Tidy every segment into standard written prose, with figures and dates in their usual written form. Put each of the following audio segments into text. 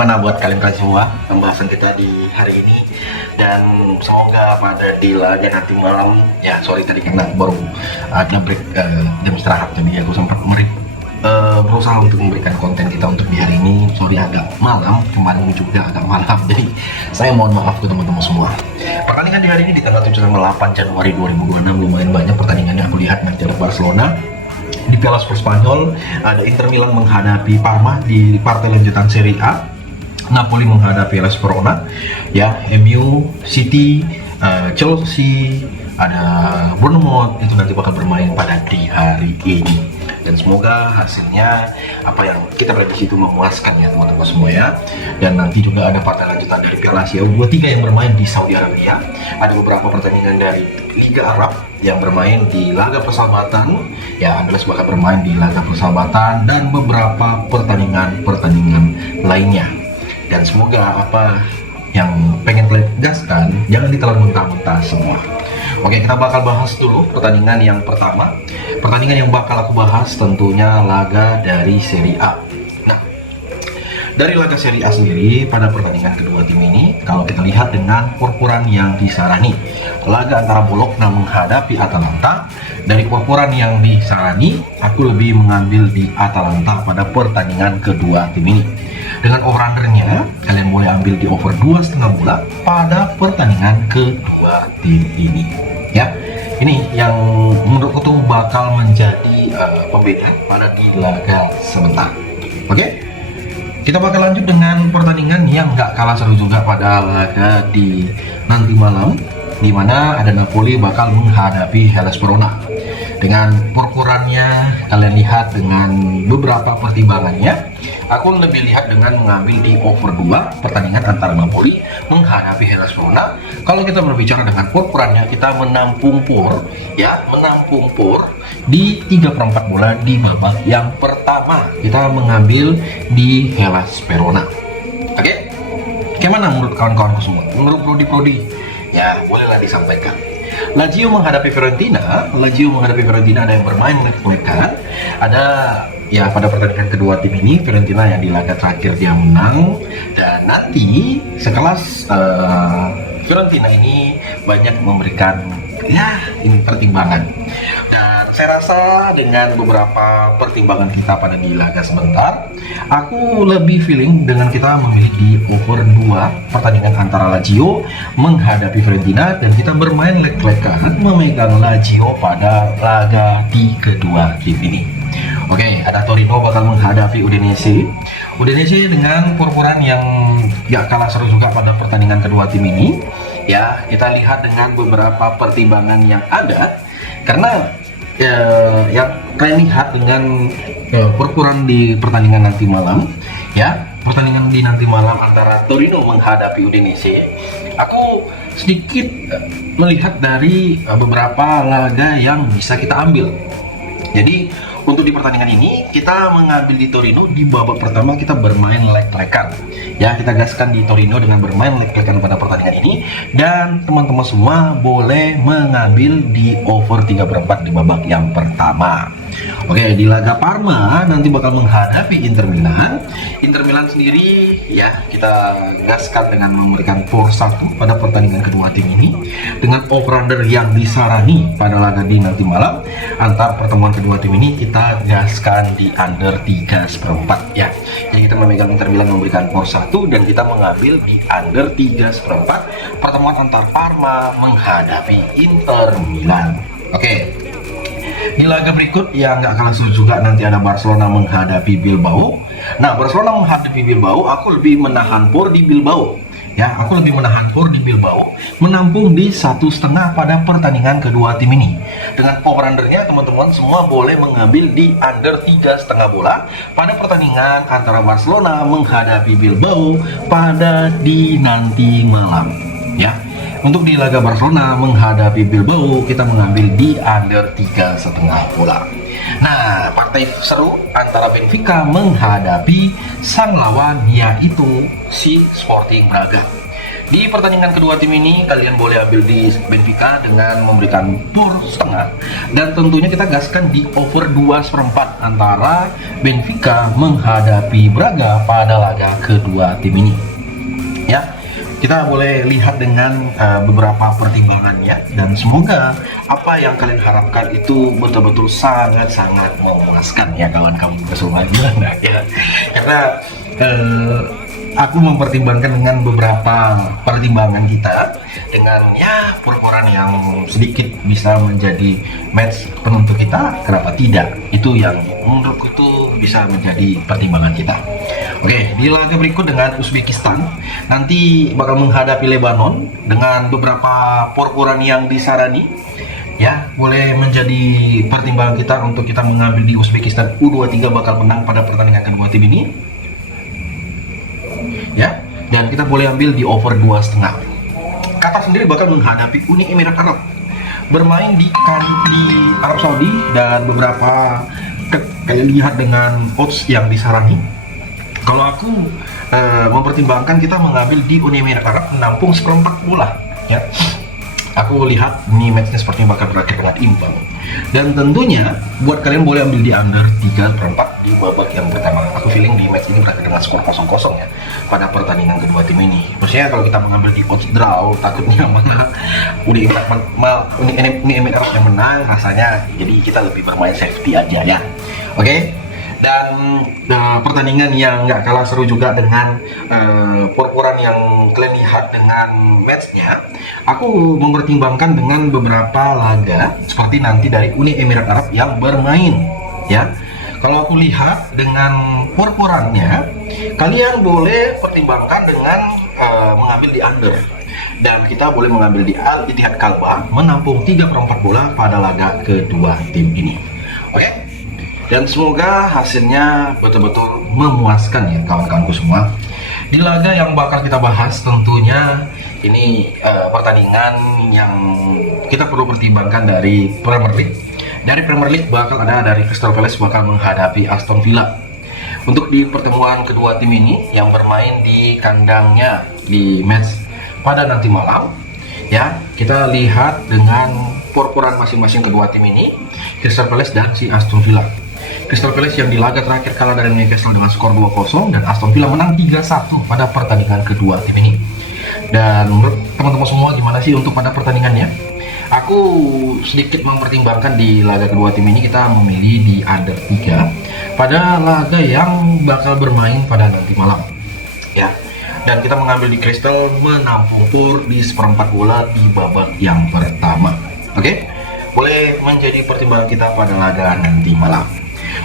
Gimana buat kalian semua pembahasan kita di hari ini, dan semoga pada di laga nanti malam ya, sorry tadi karena baru ada break jam istirahat, jadi aku sempat berusaha untuk memberikan konten kita untuk di hari ini. Sorry agak malam, kemarin juga agak malam, jadi saya mohon maaf ke teman-teman semua. Pertandingan di hari ini di tanggal 7 sampai 8 Januari 2026 lumayan banyak pertandingannya. Aku lihat nanti ada Barcelona di Piala Spanyol, ada Inter Milan menghadapi Parma di partai lanjutan Serie A, Napoli menghadapi AS Verona, ya, MU, City, Chelsea, ada Bournemouth, itu nanti bakal bermain pada di hari ini. Dan semoga hasilnya apa yang kita prediksi itu memuaskan ya teman-teman semua ya. Dan nanti juga ada partai lanjutan dari Piala Asia U23 yang bermain di Saudi Arabia. Ada beberapa pertandingan dari Liga Arab yang bermain di laga persahabatan. Ya, Angeles bakal bermain di laga persahabatan dan beberapa pertandingan lainnya. Dan semoga apa yang pengen kalian tegaskan jangan ditelan mentah-mentah semua. Oke, kita bakal bahas dulu pertandingan yang pertama. Pertandingan yang bakal aku bahas tentunya laga dari Serie A. Nah, dari laga Serie A sendiri pada pertandingan kedua tim ini, kalau kita lihat dengan purpuran yang disarani, laga antara Bologna menghadapi Atalanta. Dari purpuran yang disarani, aku lebih mengambil di Atalanta pada pertandingan kedua tim ini. Dengan over-undernya, kalian boleh ambil di over 2,5 bola pada pertandingan kedua tim ini. Ya, ini yang menurutku tuh bakal menjadi pembeda pada di laga sebentar. Oke, kita bakal lanjut dengan pertandingan yang nggak kalah seru juga pada laga di nanti malam, di mana ada Napoli bakal menghadapi AS Verona. Dengan purpurannya kalian lihat dengan beberapa pertimbangannya, aku lebih lihat dengan mengambil di over 2 pertandingan antara Napoli menghadapi AS Verona. Kalau kita berbicara dengan purpurannya, kita menampung pur di 3/4 bola di babak yang pertama. Kita mengambil di AS Verona. Oke, gimana menurut kawan-kawanku semua? Menurut Prodi ya bolehlah disampaikan. Lazio menghadapi Fiorentina ada yang bermain lek-lekan. Ada ya pada pertandingan kedua tim ini, Fiorentina yang di laga terakhir dia menang, dan nanti sekelas Fiorentina ini banyak memberikan ya ini pertimbangan. Dan saya rasa dengan beberapa pertimbangan kita pada di laga sebentar, aku lebih feeling dengan kita memilih di over 2 pertandingan antara Lazio menghadapi Fiorentina, dan kita bermain lek-lekan memegang Lazio pada laga di kedua tim ini. Oke, ada Torino bakal menghadapi Udinese dengan purpuran yang gak kalah seru juga pada pertandingan kedua tim ini. Ya, kita lihat dengan beberapa pertimbangan yang ada, karena yang kalian lihat dengan purpuran di pertandingan nanti malam, ya, pertandingan di nanti malam antara Torino menghadapi Udinese, aku sedikit melihat dari beberapa laga yang bisa kita ambil. Jadi untuk di pertandingan ini kita mengambil di Torino. Di babak pertama kita bermain lek-lekan, ya, kita gaskan di Torino dengan bermain lek-lekan pada pertandingan ini. Dan teman-teman semua boleh mengambil di over 3/4 di babak yang pertama. Oke, di laga Parma nanti bakal menghadapi Inter Milan sendiri, ya, kita gaskan dengan memberikan power 1 pada pertandingan kedua tim ini dengan over-under yang disarani pada laga di nanti malam. Antar pertemuan kedua tim ini kita gaskan di under 3/4 ya. Jadi kita memegang Inter Milan memberikan power 1 dan kita mengambil di under 3/4 pertemuan antar Parma menghadapi Inter Milan. Oke. Di laga berikut yang nggak kalah seru juga, nanti ada Barcelona menghadapi Bilbao. Nah, Barcelona menghadapi Bilbao, aku lebih menahan pur di Bilbao. Ya, aku lebih menahan pur di Bilbao, menampung di 1,5 pada pertandingan kedua tim ini. Dengan over-undernya teman-teman semua boleh mengambil di under 3,5 bola pada pertandingan antara Barcelona menghadapi Bilbao pada di nanti malam. Ya. Untuk di laga Barcelona menghadapi Bilbao, kita mengambil di under 3,5 bola. Nah, partai seru antara Benfica menghadapi sang lawan, yaitu si Sporting Braga. Di pertandingan kedua tim ini kalian boleh ambil di Benfica dengan memberikan por setengah, dan tentunya kita gaskan di over 2/4 antara Benfica menghadapi Braga pada laga kedua tim ini. Ya, kita boleh lihat dengan beberapa pertimbangannya, dan semoga apa yang kalian harapkan itu betul-betul sangat-sangat memuaskan ya kawan-kawan semuanya ya. Karena aku mempertimbangkan dengan beberapa pertimbangan kita, dengan ya por-poran yang sedikit bisa menjadi match penentu kita, kenapa tidak? Itu yang menurutku itu bisa menjadi pertimbangan kita. Oke, di laga berikut dengan Uzbekistan nanti bakal menghadapi Lebanon dengan beberapa por-poran yang disarani. Ya, boleh menjadi pertimbangan kita untuk kita mengambil di Uzbekistan U23 bakal menang pada pertandingan kedua tim ini. Ya, dan kita boleh ambil di over 2,5. Qatar sendiri bakal menghadapi Uni Emirat Arab, bermain di Arab Saudi, dan beberapa kalian lihat dengan odds yang disarani. Kalau aku mempertimbangkan kita mengambil di Uni Emirat Arab menampung 1/4 bola ya. Aku lihat ini matchnya sepertinya bakal berakhir dengan imbang, dan tentunya buat kalian boleh ambil di under 3/4 di babak yang pertama. Aku feeling di match ini berakhir dengan skor 0-0 ya pada pertandingan kedua tim ini. Maksudnya kalau kita mengambil di odds draw, takutnya mana Uni Emirat Arab yang menang rasanya, jadi kita lebih bermain safety aja ya. Oke. Dan pertandingan yang nggak kalah seru juga dengan por-poran yang kalian lihat dengan matchnya, aku mempertimbangkan dengan beberapa laga seperti nanti dari Uni Emirat Arab yang bermain ya. Kalau aku lihat dengan por-porannya, kalian boleh pertimbangkan dengan mengambil di under, dan kita boleh mengambil di Al Ittihad Kalbah menampung 3/4 bola pada laga kedua tim ini. Oke? Dan semoga hasilnya betul-betul memuaskan ya kawan-kawanku semua. Di laga yang bakal kita bahas tentunya ini pertandingan yang kita perlu pertimbangkan dari Premier League. Dari Premier League bakal ada dari Crystal Palace bakal menghadapi Aston Villa. Untuk di pertemuan kedua tim ini yang bermain di kandangnya di match pada nanti malam ya, kita lihat dengan por-poran masing-masing kedua tim ini, Crystal Palace dan si Aston Villa. Crystal Palace yang di laga terakhir kalah dari Newcastle dengan skor 2-0, dan Aston Villa menang 3-1 pada pertandingan kedua tim ini. Dan menurut teman-teman semua gimana sih untuk pada pertandingannya? Aku sedikit mempertimbangkan di laga kedua tim ini kita memilih di under 3 pada laga yang bakal bermain pada nanti malam ya. Dan kita mengambil di Crystal menampung por di 1/4 bola di babak yang pertama. Oke? Boleh menjadi pertimbangan kita pada laga nanti malam.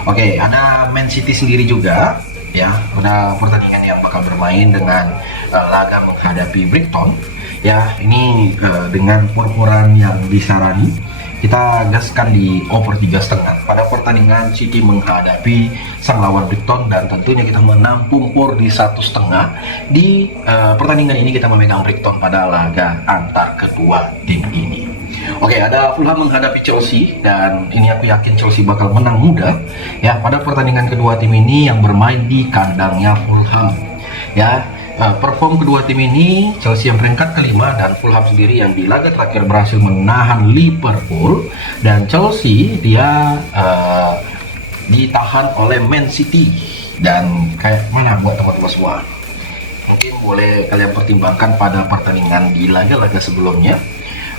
Oke, ada Man City sendiri juga ya, ada pertandingan yang bakal bermain dengan laga menghadapi Brighton ya. Ini dengan por-poran yang disarani, kita gaskan di over 3,5 pada pertandingan City menghadapi sang lawan Brighton, dan tentunya kita menampung por di 1,5. Di pertandingan ini kita memegang Brighton pada laga antar kedua tim ini. Oke, ada Fulham menghadapi Chelsea, dan ini aku yakin Chelsea bakal menang mudah ya pada pertandingan kedua tim ini yang bermain di kandangnya Fulham ya. Perform kedua tim ini, Chelsea yang peringkat kelima dan Fulham sendiri yang di laga terakhir berhasil menahan Liverpool, dan Chelsea dia ditahan oleh Man City. Dan kayak mana buat teman-teman semua, mungkin boleh kalian pertimbangkan pada pertandingan di laga-laga sebelumnya.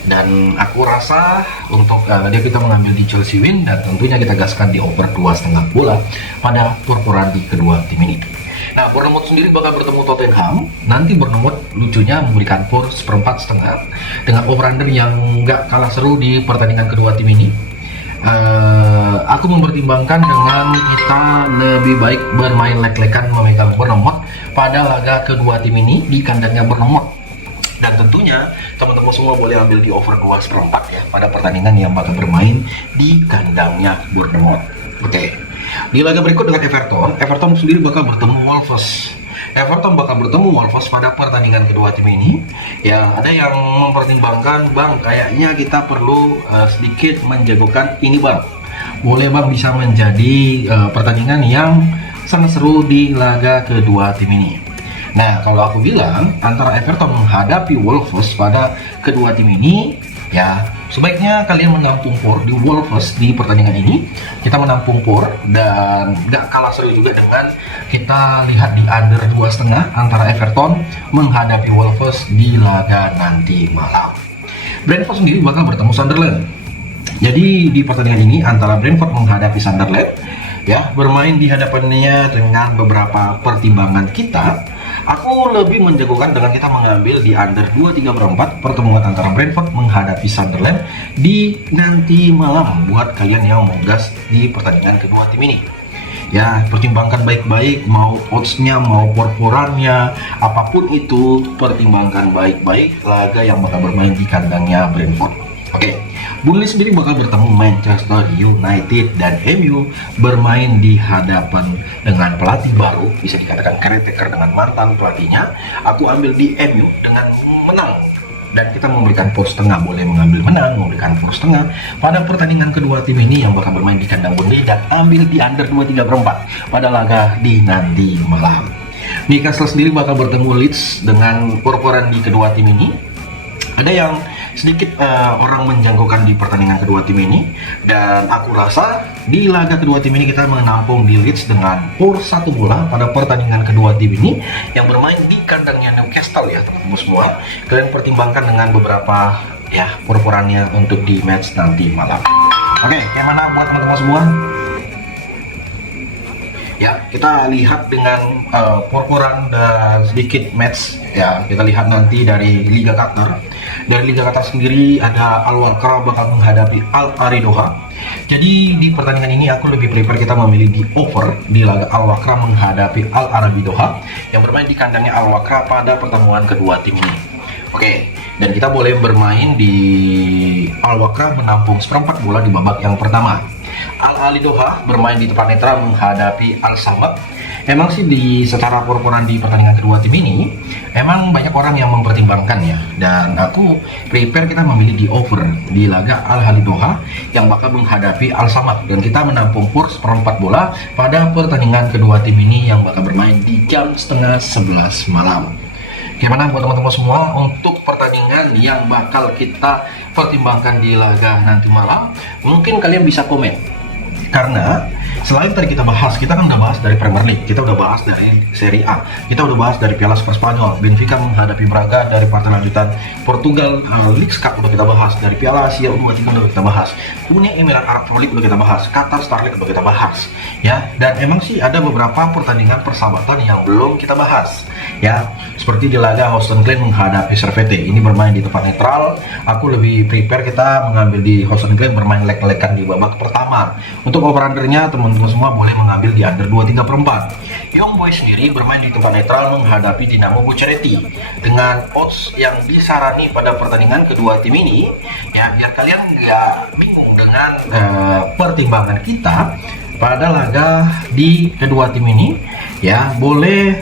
Dan aku rasa untuk dia kita mengambil di Chelsea win, dan tentunya kita gaskan di over 2,5 bola pada por-poran di kedua tim ini. Nah, Bournemouth sendiri bakal bertemu Tottenham. Nanti Bournemouth lucunya memberikan por 1/4 dengan over-under yang nggak kalah seru di pertandingan kedua tim ini. Aku mempertimbangkan dengan kita lebih baik bermain lek-lekan memegang Bournemouth pada laga kedua tim ini di kandangnya Bournemouth. Dan tentunya teman-teman semua boleh ambil di over 2,4 ya pada pertandingan yang bakal bermain di kandangnya Bournemouth. Oke. Di laga berikut dengan Everton sendiri bakal bertemu Wolves. Everton bakal bertemu Wolves pada pertandingan kedua tim ini. Ya, ada yang mempertimbangkan, Bang, kayaknya kita perlu sedikit menjagokan ini, Bang. Boleh, Bang, bisa menjadi pertandingan yang sangat seru di laga kedua tim ini. Nah, kalau aku bilang antara Everton menghadapi Wolves pada kedua tim ini, ya sebaiknya kalian menampung POR di Wolves di pertandingan ini. Kita menampung POR dan gak kalah seru juga dengan kita lihat di under 2,5 antara Everton menghadapi Wolves di laga nanti malam. Brentford sendiri bakal bertemu Sunderland. Jadi di pertandingan ini antara Brentford menghadapi Sunderland, ya bermain di hadapannya dengan beberapa pertimbangan kita. Aku lebih menjagokan dengan kita mengambil di under 2,3/4 pertemuan antara Brentford menghadapi Sunderland di nanti malam buat kalian yang mau gas di pertandingan kedua tim ini. Ya, pertimbangkan baik-baik, mau odds-nya, mau por-porannya, apapun itu, pertimbangkan baik-baik laga yang bakal bermain di kandangnya Brentford. Oke, Burnley sendiri bakal bertemu Manchester United dan MU bermain di hadapan dengan pelatih baru, bisa dikatakan caretaker dengan mantan pelatihnya. Aku ambil di MU dengan menang. Dan kita memberikan power setengah, boleh mengambil menang, memberikan power setengah pada pertandingan kedua tim ini yang bakal bermain di kandang Burnley, dan ambil di under 2,3/4 pada laga di nanti malam. Newcastle sendiri bakal bertemu Leeds dengan power-poweran di kedua tim ini. Ada yang sedikit orang menjangkaukan di pertandingan kedua tim ini, dan aku rasa di laga kedua tim ini kita menampung di Leeds dengan power 1 bola pada pertandingan kedua tim ini yang bermain di kandangnya Newcastle ya teman-teman semua. Kalian pertimbangkan dengan beberapa ya power-powerannya untuk di match nanti malam. Oke, kayak mana buat teman-teman semua? Ya, kita lihat dengan power-poweran dan sedikit match ya. Kita lihat nanti dari Liga Qatar. Dari Liga Qatar sendiri ada Al Wakrah bakal menghadapi Al Ahly Doha. Jadi di pertandingan ini aku lebih prefer kita memilih di over di laga Al Wakrah menghadapi Al Ahly Doha yang bermain di kandangnya Al Wakrah pada pertemuan kedua tim ini. Oke, dan kita boleh bermain di Al Wakrah menampung seperempat bola di babak yang pertama. Al Ahly Doha bermain di tempat netral menghadapi Al Samat. Emang sih di secara power-poweran di pertandingan kedua tim ini emang banyak orang yang mempertimbangkannya, dan aku prepare kita memilih di over di laga Al Ahly Doha yang bakal menghadapi Al Samat, dan kita menampung power seperempat bola pada pertandingan kedua tim ini yang bakal bermain di jam setengah 11 malam. Gimana buat teman-teman semua untuk pertandingan yang bakal kita pertimbangkan di laga nanti malam? Mungkin kalian bisa komen. Karena selain tadi kita bahas, kita kan udah bahas dari Premier League, kita udah bahas dari Serie A, kita udah bahas dari Piala Super Spanyol, Benfica menghadapi Braga dari partai lanjutan Portugal, League Cup udah kita bahas, dari Piala Asia U23 udah kita bahas, Uni Emirat Arab Pro League udah kita bahas, Qatar Star League udah kita bahas, ya. Dan emang sih ada beberapa pertandingan persahabatan yang belum kita bahas, ya. Seperti di laga Houston Clan menghadapi Servette, ini bermain di tempat netral. Aku lebih prepare kita mengambil di Houston Clan bermain leg-legan di babak pertama. Untuk over-undernya teman-teman semua boleh mengambil di under 2,3/4. Young Boys sendiri bermain di tempat netral menghadapi Dinamo Bucharesti dengan odds yang disarani pada pertandingan kedua tim ini, ya biar kalian nggak bingung dengan pertimbangan kita pada laga di kedua tim ini, ya boleh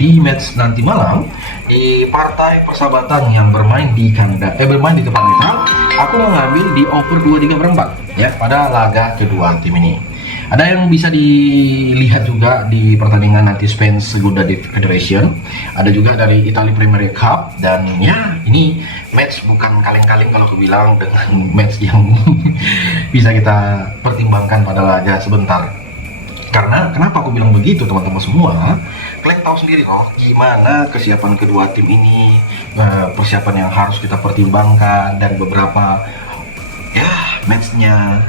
di match nanti malam di partai persahabatan yang bermain di bermain di tempat netral. Aku mengambil di over 2,3/4 ya pada laga kedua tim ini. Ada yang bisa dilihat juga di pertandingan nanti Spain Segunda Federation, ada juga dari Italia Premier Cup, dan ya ini match bukan kaleng-kaleng kalau aku bilang, dengan match yang bisa kita pertimbangkan pada laga sebentar. Karena kenapa aku bilang begitu teman-teman semua? Kalian tahu sendiri loh gimana kesiapan kedua tim ini, persiapan yang harus kita pertimbangkan, dan beberapa ya matchnya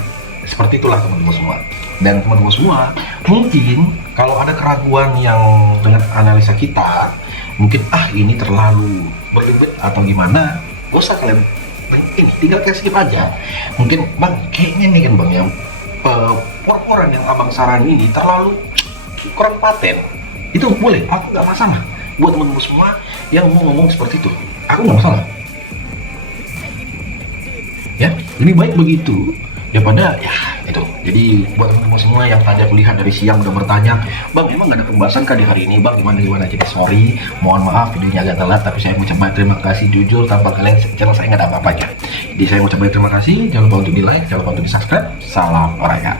seperti itulah teman-teman semua. Dan teman-teman semua, mungkin kalau ada keraguan yang dengan analisa kita, mungkin ini terlalu berlebih atau gimana, gak usah kalian ini tinggal kayak skip aja. Mungkin bang kayaknya nih kan bang yang power-poweran yang abang saran ini terlalu kurang paten, itu boleh, aku nggak masalah. Buat teman-teman semua yang mau ngomong seperti itu, aku nggak masalah. Ya lebih baik begitu daripada ya itu. Jadi buat teman-teman semua yang tanya, kulihat dari siang udah bertanya, bang emang gak ada pembahasan kah di hari ini bang, gimana. Jadi sorry, mohon maaf videonya agak telat, tapi saya mengucapkan terima kasih jujur, tanpa kalian channel saya nggak ada apa-apanya. Jadi saya mengucapkan terima kasih, jangan lupa untuk di like, jangan lupa untuk di subscribe. Salam olahraga.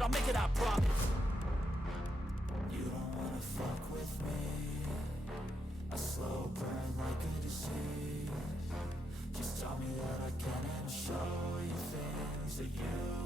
it, I'll make it, I promise. You don't wanna fuck with me. A slow burn like a disease. Just tell me that I can and I'll show you things that you